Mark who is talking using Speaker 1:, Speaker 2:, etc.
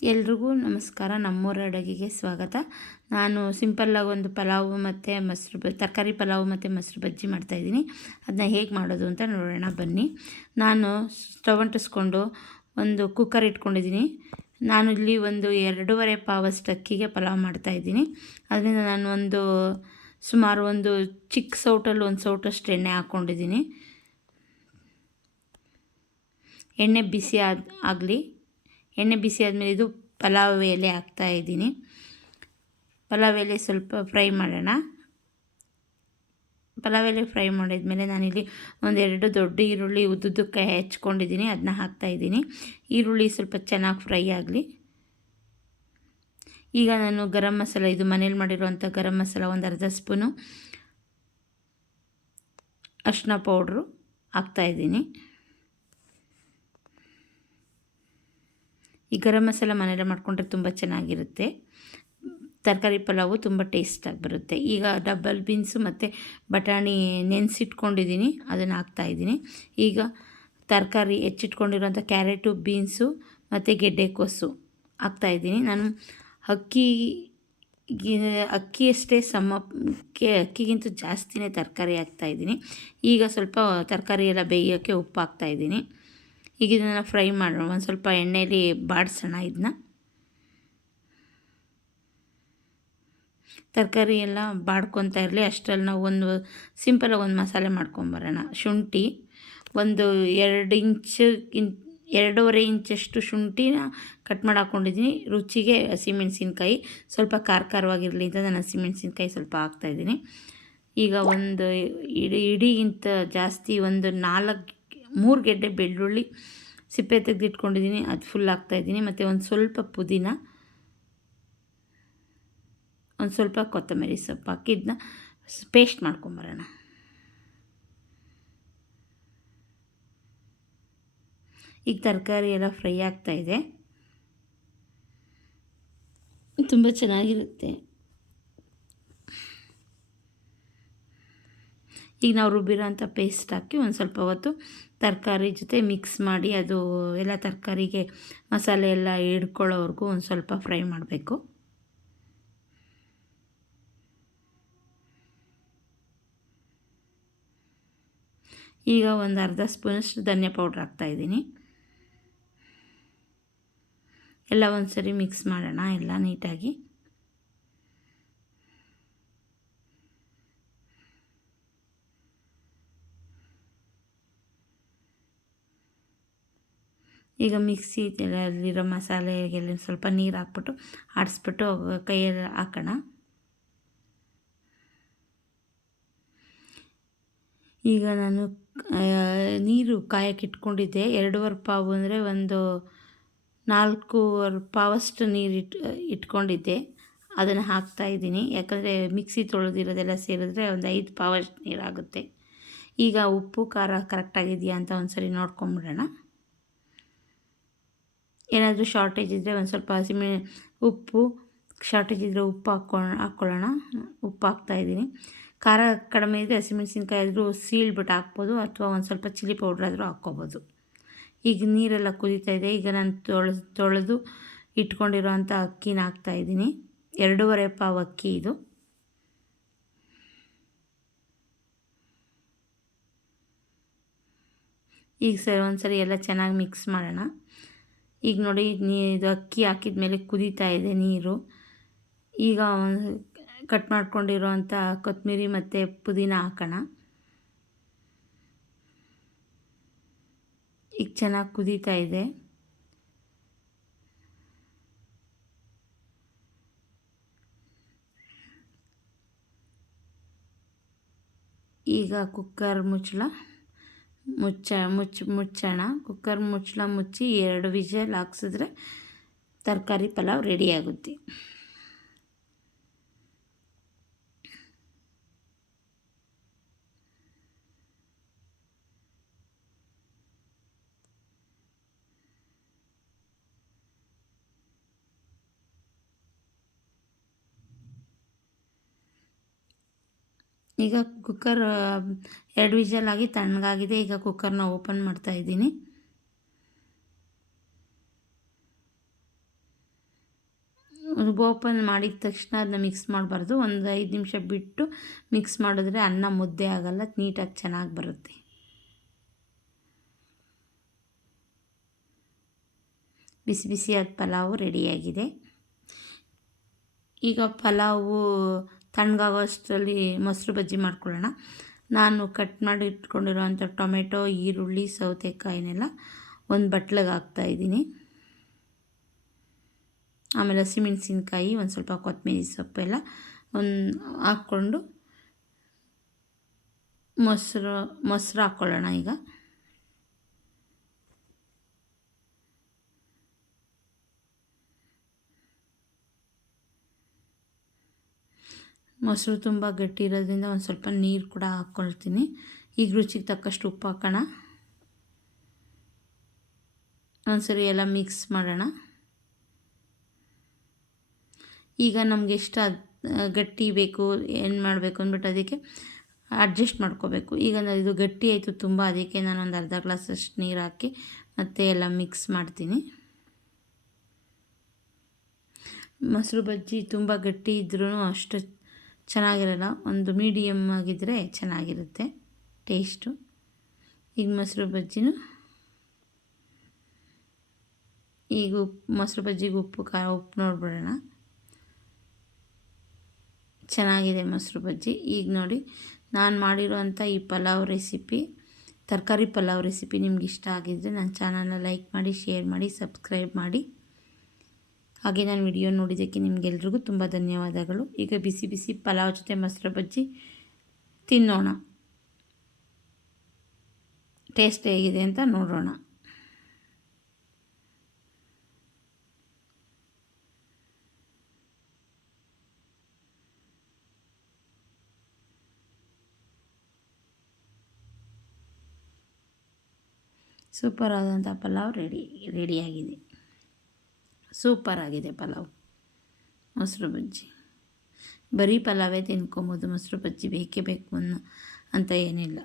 Speaker 1: ಎಲ್ರಿಗೂ ನಮಸ್ಕಾರ. ನಮ್ಮೂರ ಅಡುಗೆಗೆ ಸ್ವಾಗತ. ನಾನು ಸಿಂಪಲ್ಲಾಗಿ ಒಂದು ಪಲಾವು ಮತ್ತು ಮೊಸರು ತರಕಾರಿ ಪಲಾವು ಮತ್ತು ಮೊಸರು ಬಜ್ಜಿ ಮಾಡ್ತಾಯಿದ್ದೀನಿ ಅದನ್ನ ಹೇಗೆ ಮಾಡೋದು ಅಂತ ನೋಡೋಣ. ಬನ್ನಿ. ನಾನು ಸ್ಟವ್ ಅಂಟಿಸ್ಕೊಂಡು ಒಂದು ಕುಕ್ಕರ್ ಇಟ್ಕೊಂಡಿದ್ದೀನಿ. ನಾನು ಇಲ್ಲಿ ಒಂದು ಎರಡೂವರೆ ಪಾವಷ್ಟು ಅಕ್ಕಿಗೆ ಪಲಾವ್ ಮಾಡ್ತಾಯಿದ್ದೀನಿ ಅದರಿಂದ ನಾನು ಒಂದು ಸುಮಾರು ಒಂದು ಚಿಕ್ಕ ಸೌಟಲ್ಲಿ ಒಂದು ಸೌಟಷ್ಟು ಎಣ್ಣೆ ಹಾಕ್ಕೊಂಡಿದ್ದೀನಿ ಎಣ್ಣೆ ಬಿಸಿ ಆಗಲಿ. ಎಣ್ಣೆ ಬಿಸಿ ಆದಮೇಲೆ ಇದು ಪಲಾವ್ ಎಲೆ ಹಾಕ್ತಾ ಇದ್ದೀನಿ. ಪಲಾವ್ ಎಲೆ ಸ್ವಲ್ಪ ಫ್ರೈ ಮಾಡೋಣ. ಪಲಾವ್ ಎಲೆ ಫ್ರೈ ಮಾಡಿದ್ಮೇಲೆ ನಾನಿಲ್ಲಿ ಒಂದೆರಡು ದೊಡ್ಡ ಈರುಳ್ಳಿ ಉದ್ದುದ್ದಕ್ಕೆ ಹೆಚ್ಕೊಂಡಿದ್ದೀನಿ. ಅದನ್ನ ಹಾಕ್ತಾಯಿದ್ದೀನಿ ಈರುಳ್ಳಿ ಸ್ವಲ್ಪ ಚೆನ್ನಾಗಿ ಫ್ರೈ ಆಗಲಿ. ಈಗ ನಾನು ಗರಂ ಮಸಾಲ, ಇದು ಮನೇಲಿ ಮಾಡಿರುವಂಥ ಗರಂ ಮಸಾಲ ಒಂದು ಅರ್ಧ ಸ್ಪೂನು ಅರ್ಶಿನ ಪೌಡ್ರು ಹಾಕ್ತಾಯಿದ್ದೀನಿ ಈ ಗರಂ ಮಸಾಲ ಮನೇಲಿ ಮಾಡಿಕೊಂಡ್ರೆ ತುಂಬ ಚೆನ್ನಾಗಿರುತ್ತೆ. ತರಕಾರಿ ಪಲಾವು ತುಂಬ ಟೇಸ್ಟಾಗಿ ಬರುತ್ತೆ. ಈಗ ಡಬ್ಬಲ್ ಬೀನ್ಸು ಮತ್ತು ಬಟಾಣಿ ನೆನೆಸಿಟ್ಕೊಂಡಿದ್ದೀನಿ, ಅದನ್ನು ಹಾಕ್ತಾಯಿದ್ದೀನಿ ಈಗ ತರಕಾರಿ ಹೆಚ್ಚಿಟ್ಕೊಂಡಿರೋಂಥ ಕ್ಯಾರೆಟು ಬೀನ್ಸು ಮತ್ತು ಗೆಡ್ಡೆಕೋಸು ಹಾಕ್ತಾಯಿದ್ದೀನಿ ನಾನು ಅಕ್ಕಿ ಅಕ್ಕಿಯಷ್ಟೇ ಸಮ ಅಕ್ಕಿಗಿಂತ ಜಾಸ್ತಿನೇ ತರಕಾರಿ ಹಾಕ್ತಾಯಿದ್ದೀನಿ ಈಗ ಸ್ವಲ್ಪ ತರಕಾರಿ ಎಲ್ಲ ಬೇಯೋಕ್ಕೆ ಉಪ್ಪು ಹಾಕ್ತಾಯಿದ್ದೀನಿ ಈಗ ಇದನ್ನು ಫ್ರೈ ಮಾಡೋಣ ಒಂದು ಸ್ವಲ್ಪ ಎಣ್ಣೆಯಲ್ಲಿ ಬಾಡಿಸೋಣ ಇದನ್ನ ತರಕಾರಿ ಎಲ್ಲ ಬಾಡ್ಕೊತಾ ಇರಲಿ. ಅಷ್ಟರಲ್ಲಿ ನಾವು ಒಂದು ಸಿಂಪಲಾಗಿ ಒಂದು ಮಸಾಲೆ ಮಾಡ್ಕೊಂಬರೋಣ ಶುಂಠಿ ಒಂದು ಎರಡು ಇಂಚಿಗಿಂತ ಎರಡೂವರೆ ಇಂಚಷ್ಟು ಶುಂಠಿನ ಕಟ್ ಮಾಡಿ ಹಾಕ್ಕೊಂಡಿದ್ದೀನಿ ರುಚಿಗೆ ಹಸಿಮೆಣ್ಸಿನ್ಕಾಯಿ ಸ್ವಲ್ಪ ಖಾರ ಖಾರವಾಗಿರಲಿ ಅಂತ ನಾನು ಹಸಿಮೆಣ್ಸಿನ್ಕಾಯಿ ಸ್ವಲ್ಪ ಹಾಕ್ತಾಯಿದ್ದೀನಿ ಈಗ ಒಂದು ಇಡೀ ಇಡೀಗಿಂತ ಜಾಸ್ತಿ ಒಂದು ನಾಲ್ಕು ಮೂರು ಗೆಡ್ಡೆ ಬೆಳ್ಳುಳ್ಳಿ ಸಿಪ್ಪೆ ತೆಗೆದಿಟ್ಕೊಂಡಿದ್ದೀನಿ, ಅದು ಫುಲ್ ಹಾಕ್ತಾಯಿದ್ದೀನಿ ಮತ್ತು ಒಂದು ಸ್ವಲ್ಪ ಪುದೀನ, ಒಂದು ಸ್ವಲ್ಪ ಕೊತ್ತಂಬರಿ ಸೊಪ್ಪು ಹಾಕಿದ್ದನ್ನ ಪೇಸ್ಟ್ ಮಾಡ್ಕೊಂಬರೋಣ. ಈಗ ತರಕಾರಿ ಎಲ್ಲ ಫ್ರೈ ಆಗ್ತಾಯಿದೆ ತುಂಬ ಚೆನ್ನಾಗಿರುತ್ತೆ. ಈಗ ನಾವು ರುಬ್ಬಿರೋಂಥ ಪೇಸ್ಟ್ ಹಾಕಿ ಒಂದು ಸ್ವಲ್ಪ ಹೊತ್ತು ತರಕಾರಿ ಜೊತೆ ಮಿಕ್ಸ್ ಮಾಡಿ ಅದು ಎಲ್ಲ ತರಕಾರಿಗೆ ಮಸಾಲೆ ಎಲ್ಲ ಹಿಡ್ಕೊಳ್ಳೋವರೆಗೂ ಒಂದು ಸ್ವಲ್ಪ ಫ್ರೈ ಮಾಡಬೇಕು. ಈಗ ಒಂದು ಅರ್ಧ ಸ್ಪೂನಷ್ಟು ಧನ್ಯ ಪೌಡ್ರ್ ಹಾಕ್ತಾಯಿದ್ದೀನಿ ಎಲ್ಲ ಒಂದು ಸರಿ ಮಿಕ್ಸ್ ಮಾಡೋಣ ಎಲ್ಲ ನೀಟಾಗಿ. ಈಗ ಮಿಕ್ಸಿ ಅಲ್ಲಿರೋ ಮಸಾಲೆಗೆಲ್ಲ ಸ್ವಲ್ಪ ನೀರು ಹಾಕ್ಬಿಟ್ಟು ಆಡಿಸ್ಬಿಟ್ಟು ಕೈಯಲ್ಲಿ ಹಾಕೋಣ. ಈಗ ನಾನು ನೀರು ಕಾಯಕ್ಕೆ ಇಟ್ಕೊಂಡಿದ್ದೆ. ಎರಡೂವರೆ ಪಾವು ಅಂದರೆ ಒಂದು ನಾಲ್ಕೂವರೆ ಪಾವಷ್ಟು ನೀರು ಇಟ್, ಇಟ್ಕೊಂಡಿದ್ದೆ. ಅದನ್ನು ಹಾಕ್ತಾಯಿದ್ದೀನಿ ಯಾಕಂದರೆ ಮಿಕ್ಸಿ ತೊಳೆದಿರೋದೆಲ್ಲ ಸೇರಿದ್ರೆ ಒಂದು ಐದು ಪಾವಷ್ಟು ನೀರಾಗುತ್ತೆ. ಈಗ ಉಪ್ಪು, ಖಾರ ಕರೆಕ್ಟಾಗಿದೆಯಾ ಅಂತ ಒಂದು ಸರಿ ನೋಡ್ಕೊಂಬಿಡೋಣ. ಏನಾದರೂ ಶಾರ್ಟೇಜ್ ಇದ್ದರೆ ಒಂದು ಸ್ವಲ್ಪ ಹಸಿಮೆ, ಉಪ್ಪು ಶಾರ್ಟೇಜ್ ಇದ್ದರೆ ಉಪ್ಪು ಹಾಕ್ಕೊಳ್ಳೋಣ ಹಾಕ್ಕೊಳ್ಳೋಣ. ಉಪ್ಪು ಹಾಕ್ತಾಯಿದ್ದೀನಿ ಖಾರ ಕಡಿಮೆ ಇದ್ದರೆ ಹಸಿಮೆಣ್ಸಿನ್ಕಾಯಿ ಆದರೂ ಸೀಳ್ಬಿಟ್ಟು ಹಾಕ್ಬೋದು, ಅಥವಾ ಒಂದು ಸ್ವಲ್ಪ ಚಿಲ್ಲಿ ಪೌಡ್ರ್ ಆದರೂ ಹಾಕ್ಕೋಬೋದು. ಈಗ ನೀರೆಲ್ಲ ಕುದೀತಾ ಇದೆ. ಈಗ ನಾನು ತೊಳೆದು ತೊಳೆದು ಇಟ್ಕೊಂಡಿರೋವಂಥ ಅಕ್ಕಿನ ಅಕ್ಕಿನ ಹಾಕ್ತಾಯಿದ್ದೀನಿ ಎರಡೂವರೆ ಪಾವು ಅಕ್ಕಿ ಇದು. ಈಗ ಸರ್ ಒಂದು ಸರಿ ಎಲ್ಲ ಚೆನ್ನಾಗಿ ಮಿಕ್ಸ್ ಮಾಡೋಣ. ಈಗ ನೋಡಿ, ನೀ ಇದು ಅಕ್ಕಿ ಹಾಕಿದ ಮೇಲೆ ಕುದೀತಾ ಇದೆ ನೀರು. ಈಗ ಕಟ್ ಮಾಡ್ಕೊಂಡಿರೋವಂಥ ಕೊತ್ತಂಬರಿ ಮತ್ತು ಪುದೀನ ಹಾಕೋಣ. ಈಗ ಚೆನ್ನಾಗಿ ಕುದೀತಾ ಇದೆ. ಈಗ ಕುಕ್ಕರ್ ಮುಚ್ಚಳ. ಮುಚ್ಚ ಮುಚ್ಚಿ ಮುಚ್ಚೋಣ ಕುಕ್ಕರ್ ಮುಚ್ಚಳ ಮುಚ್ಚಿ ಎರಡು ವಿಜಲ್ ಹಾಕ್ಸಿದ್ರೆ ತರಕಾರಿ ಪಲಾವ್ ರೆಡಿ ಆಗುತ್ತೆ. ಈಗ ಕುಕ್ಕರ್ ಎರಡು ವಿಷಲ್ ಆಗಿ ತಣ್ಣಗಾಗಿದೆ. ಈಗ ಕುಕ್ಕರ್ನ ಓಪನ್ ಮಾಡ್ತಾ ಇದ್ದೀನಿ. ಓಪನ್ ಮಾಡಿದ ತಕ್ಷಣ ಅದನ್ನ ಮಿಕ್ಸ್ ಮಾಡಬಾರ್ದು. ಒಂದು ಐದು ನಿಮಿಷ ಬಿಟ್ಟು ಮಿಕ್ಸ್ ಮಾಡಿದ್ರೆ ಅನ್ನ ಮುದ್ದೆ ಆಗಲ್ಲ, ನೀಟಾಗಿ ಚೆನ್ನಾಗಿ ಬರುತ್ತೆ. ಬಿಸಿ ಬಿಸಿಯಾದ ಪಲಾವು ರೆಡಿಯಾಗಿದೆ ಈಗ ಪಲಾವು ತಣ್ಣಗಾಗೋ ಅಷ್ಟರಲ್ಲಿ ಮೊಸರು ಬಜ್ಜಿ ಮಾಡ್ಕೊಳ್ಳೋಣ. ನಾನು ಕಟ್ ಮಾಡಿ ಇಟ್ಕೊಂಡಿರೋವಂಥ ಟೊಮೆಟೊ, ಈರುಳ್ಳಿ, ಸೌತೆಕಾಯಿನೆಲ್ಲ ಒಂದು ಬಟ್ಲಿಗೆ ಹಾಕ್ತಾಯಿದ್ದೀನಿ ಆಮೇಲೆ ಹಸಿಮೆಣಸಿನ್ಕಾಯಿ, ಒಂದು ಸ್ವಲ್ಪ ಕೊತ್ತಂಬರಿ ಸೊಪ್ಪೆಲ್ಲ ಒಂದು ಹಾಕ್ಕೊಂಡು ಮೊಸರು ಮೊಸರು ಹಾಕ್ಕೊಳ್ಳೋಣ ಈಗ. ಮೊಸರು ತುಂಬ ಗಟ್ಟಿ ಇರೋದ್ರಿಂದ ಒಂದು ಸ್ವಲ್ಪ ನೀರು ಕೂಡ ಹಾಕ್ಕೊಳ್ತೀನಿ. ಈಗ ರುಚಿಗೆ ತಕ್ಕಷ್ಟು ಉಪ್ಪು ಹಾಕೋಣ. ಒಂದ್ಸರಿ ಎಲ್ಲ ಮಿಕ್ಸ್ ಮಾಡೋಣ. ಈಗ ನಮ್ಗೆ ಎಷ್ಟು ಗಟ್ಟಿ ಬೇಕು, ಏನು ಮಾಡಬೇಕು ಅಂದ್ಬಿಟ್ಟು ಅದಕ್ಕೆ ಅಡ್ಜಸ್ಟ್ ಮಾಡ್ಕೋಬೇಕು. ಈಗ ಇದು ಗಟ್ಟಿ ಆಯಿತು ತುಂಬ, ಅದಕ್ಕೆ ನಾನು ಒಂದು ಅರ್ಧ ಗ್ಲಾಸಷ್ಟು ನೀರು ಹಾಕಿ ಮತ್ತೆ ಎಲ್ಲ ಮಿಕ್ಸ್ ಮಾಡ್ತೀನಿ. ಮೊಸರು ಬಜ್ಜಿ ತುಂಬ ಗಟ್ಟಿ ಇದ್ರೂ ಅಷ್ಟು ಚೆನ್ನಾಗಿರಲ್ಲ. ಒಂದು ಮೀಡಿಯಮ್ ಆಗಿದ್ದರೆ ಚೆನ್ನಾಗಿರುತ್ತೆ. ಟೇಸ್ಟು ಈಗ ಮೊಸರು ಬಜ್ಜಿನೂ, ಈಗ ಉಪ್ಪು ಮೊಸರು ಬಜ್ಜಿಗೆ ಉಪ್ಪು, ಖಾರ, ಉಪ್ಪು ನೋಡ್ಬಿಡೋಣ. ಚೆನ್ನಾಗಿದೆ ಮೊಸರು ಬಜ್ಜಿ. ಈಗ ನೋಡಿ, ನಾನು ಮಾಡಿರೋವಂಥ ಈ ಪಲಾವ್ ರೆಸಿಪಿ ತರಕಾರಿ ಪಲಾವ್ ರೆಸಿಪಿ ನಿಮ್ಗೆ ಇಷ್ಟ ಆಗಿದ್ದರೆ ನನ್ನ ಚಾನಲ್ನ ಲೈಕ್ ಮಾಡಿ ಶೇರ್ ಮಾಡಿ ಸಬ್ಸ್ಕ್ರೈಬ್ ಮಾಡಿ. ಹಾಗೆ ನಾನು ವಿಡಿಯೋ ನೋಡಿದ್ದಕ್ಕೆ ನಿಮಗೆಲ್ರಿಗೂ ತುಂಬ ಧನ್ಯವಾದಗಳು. ಈಗ ಬಿಸಿ ಬಿಸಿ ಪಲಾವ್ ಜೊತೆ ಮೊಸರು ಬಜ್ಜಿ ತಿನ್ನೋಣ. ಟೇಸ್ಟ್ ಹೇಗಿದೆ ಅಂತ ನೋಡೋಣ. ಸೂಪರ್ ಆದಂಥ ಪಲಾವ್ ರೆಡಿ, ರೆಡಿಯಾಗಿದೆ. ಸೂಪರ್ ಆಗಿದೆ ಪಲಾವ್. ಮೊಸರು ಬಜ್ಜಿ. ಬರೀ ಪಲಾವೇ ತಿನ್ಕೊಬೋದು, ಮೊಸರು ಬಜ್ಜಿ ಬೇಕೇ ಬೇಕು ಅನ್ನೋ ಅಂತ ಏನಿಲ್ಲ.